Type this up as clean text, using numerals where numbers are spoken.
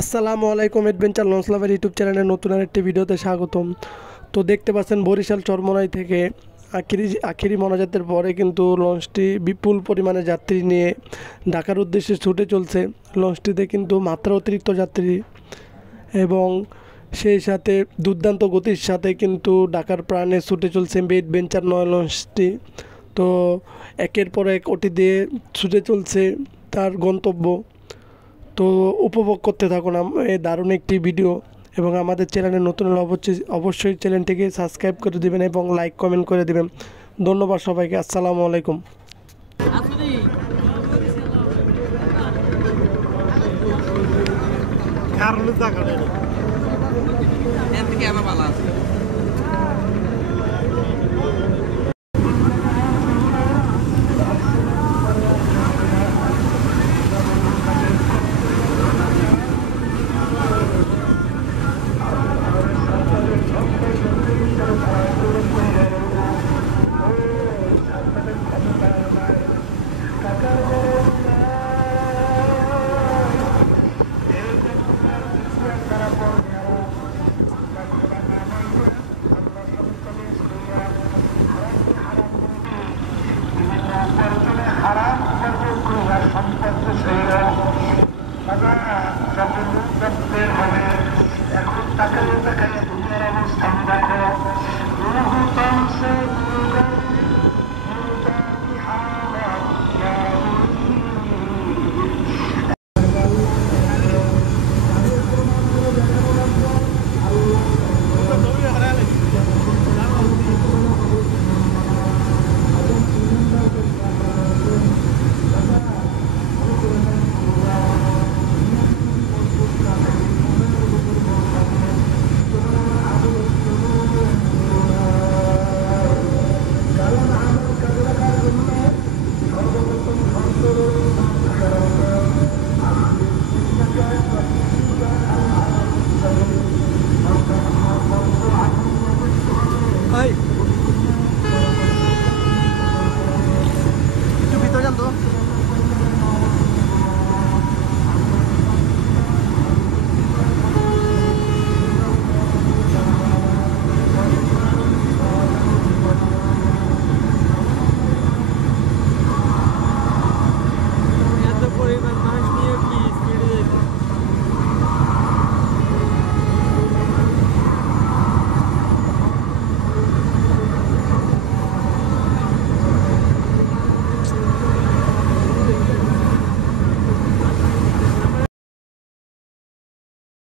আসসালামু আলাইকুম adventure launch লাভার YouTube চ্যানেলের নতুন আরেকটি ভিডিওতে স্বাগতম। তো দেখতে পাচ্ছেন বরিশাল চরমোনাই থেকে আখিরি মোনাজাতের পরে কিন্তু লঞ্চটি বিপুল পরিমাণে যাত্রী নিয়ে ঢাকার উদ্দেশ্যে ছুটে চলছে। লঞ্চটিতে কিন্তু মাত্রা অতিরিক্ত যাত্রী এবং সেই সাথে দুর্দান্ত গতির সাথে কিন্তু ঢাকার প্রাণে ছুটে চলছে অ্যাডভেঞ্চার 9 লঞ্চটি। তো একের পর এক ওটি দিয়ে ছুটে চলছে তার গন্তব্য। তো উপভোগ করতে থাকুন এই দারুণ একটি ভিডিও, এবং আমাদের চ্যানেলে নতুন হলে অবশ্যই চ্যানেলটিকে সাবস্ক্রাইব করে দেবেন এবং লাইক কমেন্ট করে দেবেন। ধন্যবাদ সবাইকে। আসসালামু আলাইকুম। হারাম উপার্জন করে সম্পদ হবে। এখন তাকালে তাকালে দুনিয়ার অবস্থান দেখো।